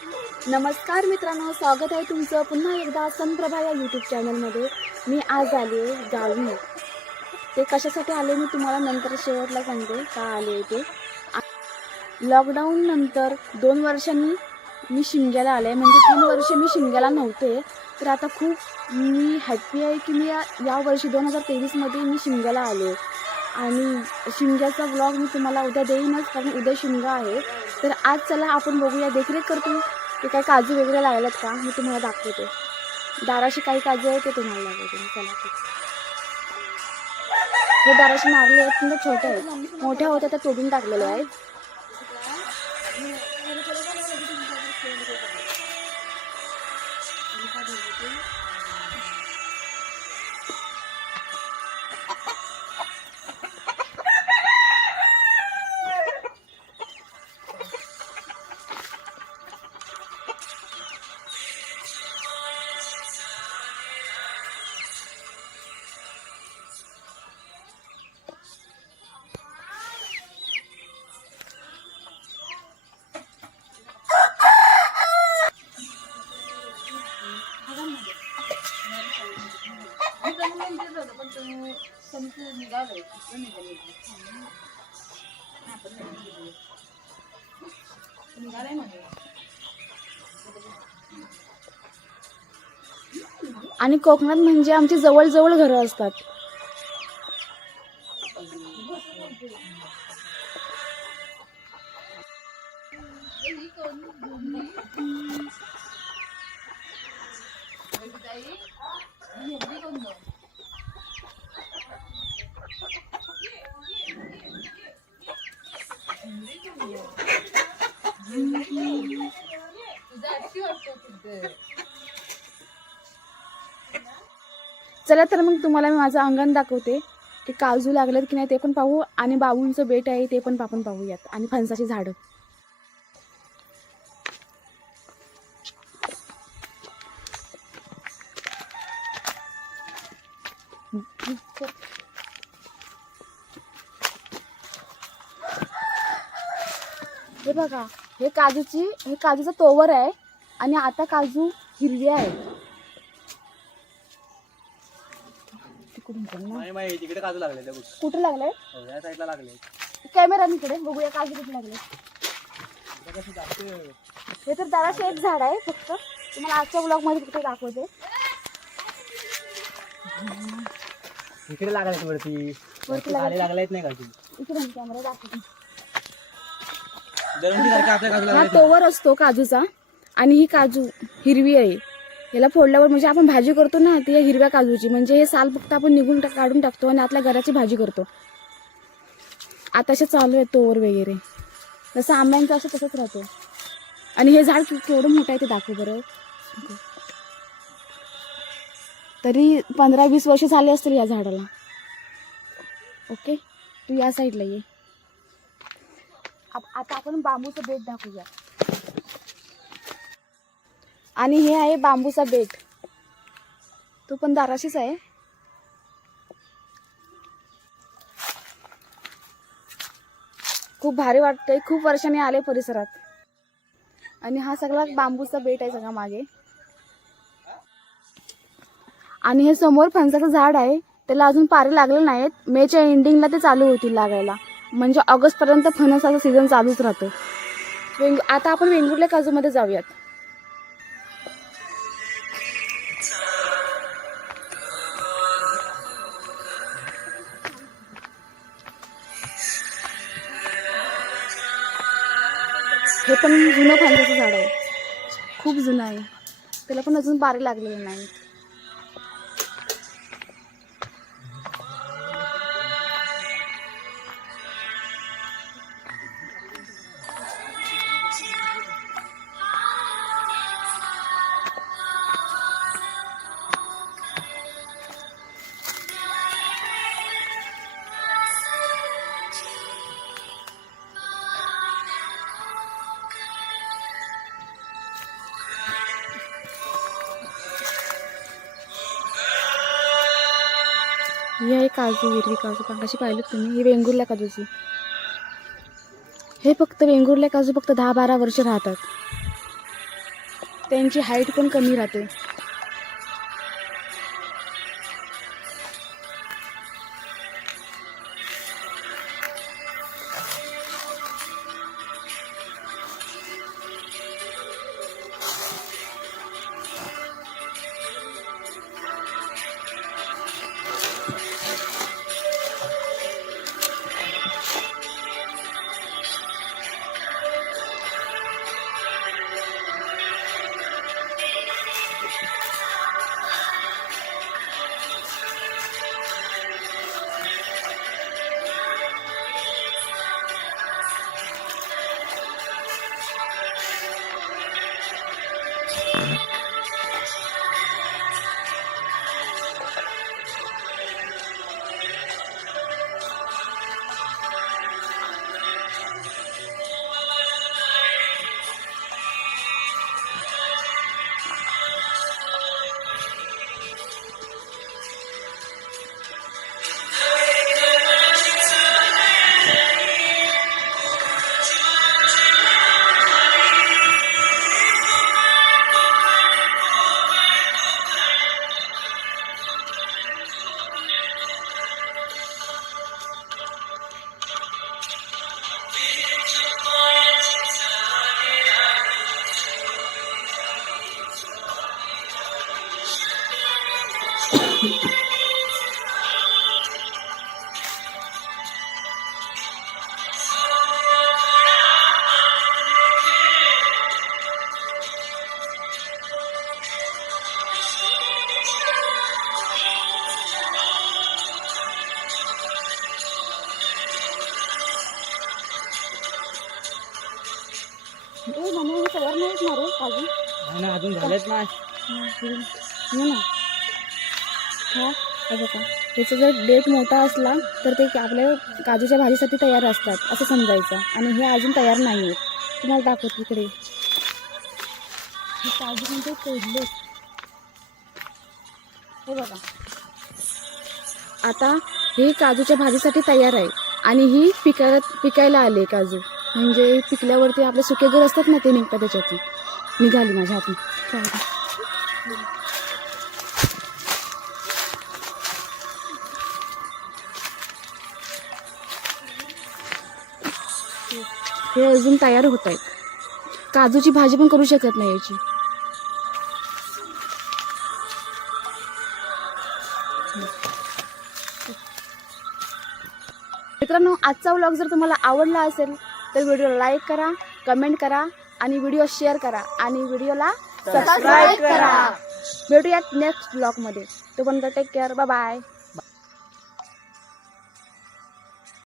नमस्कार मित्रांनो, स्वागत आहे तुमचं पुन्हा एकदा सनप्रभा या यूट्यूब चॅनलमध्ये. मी आज आले गावी. ते कशासाठी आले मी तुम्हाला नंतर शेवटला सांगते का आले ते. लॉकडाऊन नंतर 2 वर्षांनी मी शिमग्याला आले, म्हणजे 3 वर्ष मी शिमग्याला नव्हते. तर आता खूप मी हॅप्पी आहे की मी या वर्षी 2023मध्ये मी शिमग्याला आले. आणि शिमग्याचा ब्लॉग मी तुम्हाला उद्या देईनच, कारण उद्या शिमगा आहे. तर आज चला आपण बघूया, देखरेख करतो ते काय काजू वगैरे लागलेत का मी तुम्हाला दाखवते. दाराशी काही काजू आहे ते तुम्हाला दाखवते. चला, हे दाराशी नारळे आहेत, म्हणजे छोटे आहेत. मोठ्या होत्या त्या तोडून टाकलेल्या आहेत. आणि कोकणात म्हणजे आमची जवळ घरं असतात. चला तर मग तुम्हाला मी माझं अंगण दाखवते की काजू लागलेत की नाही ते पण पाहू, आणि बाबूंचं बेट आहे ते पण आपण पाहूयात, आणि फणसाची झाडं. हे बघा, हे काजूचा तोवर आहे, आणि आता काजू हिरवे आहेत. तिकडे काजू लागले. कुठे लागले? या साईडला लागले. कॅमेरा इकडे बघूया काजू कुठे लागले. हे तर दाराचे एक झाड आहे, फक्त तुम्हाला आजच्या ब्लॉग मध्ये कुठे दाखवते. इकडे लागले वरती लागलेत नाही काजू. इकडे कॅमेरा दाखवते. हा तोवर असतो काजूचा, आणि ही काजू हिरवी आहे. याला फोडल्यावर म्हणजे आपण भाजी करतो ना, ती हिरव्या काजूची, म्हणजे हे साल फक्त आपण काढून टाकतो आणि आपल्या घराची भाजी करतो. आताशा चालू आहे तोवर वगैरे, जसं आंब्यांचं असं तसंच राहतो. आणि हे झाड केवढं मोठं आहे ते दाखव बरं. तरी 15-20 वर्ष झाले असतील या झाडाला. ओके, तू या साईडला ये. आता आपण बांबूचं बेट दाखवूया. आणि हे आहे बांबूचा बेट, तो पण दाराशीच आहे. खूप भारी वाटतंय, खूप वर्षांनी आले परिसरात. आणि हा सगळा बांबूचा बेट आहे सगळा मागे. आणि हे समोर फणसाचं झाड आहे, त्याला अजून पारे लागले नाहीत. मेच्या एंडिंगला ते चालू होतील लागायला, म्हणजे ऑगस्ट पर्यंत फणसाचा सीझन चालूच राहतो. आता आपण वेंगुर्ले काजूमध्ये जाऊयात. हे पण जुनं फणसाचं झाड आहे, खूप जुनं आहे. त्याला पण अजून पारे लागलेले नाहीत. ही आहे काजू, हिरवी काजू कशी पाहिलीत तुम्ही. ही वेंगुर्ला काजूची. हे फक्त वेंगुर्ला काजू फक्त 10-12 वर्ष राहतात. त्यांची हाईट पण कमी राहते. म्हणे तयार नाहीत ना रे अजून. नाही ना, अजून झालेच नाही. ना हा बघा, त्याचा जर डेट मोठा असला तर ते आपल्या काजूच्या भाजीसाठी तयार असतात असं समजायचं. आणि हे अजून तयार नाही आहेत. तुम्हाला दाखवते इकडे हे काजू म्हणजे तोडले. हे बघा, आता हे काजूच्या भाजीसाठी तयार आहे. आणि ही पिकायला आले काजू. म्हणजे पिकल्यावरती आपले सुके गर असतात ना, ते निघतात त्याच्यातून. निघाली माझ्या हातून. हे अजून तयार होत आहेत. काजूची भाजी पण करू शकत नाही याची. मित्रांनो, आजचा व्लॉग जर तुम्हाला आवडला असेल तर व्हिडिओला लाईक करा, कमेंट करा आणि व्हिडिओ शेअर करा आणि व्हिडिओला सबस्क्राईब करा. भेटूयात नेक्स्ट व्लॉगमध्ये. तोपर्यंत टेक केअर. Bye bye.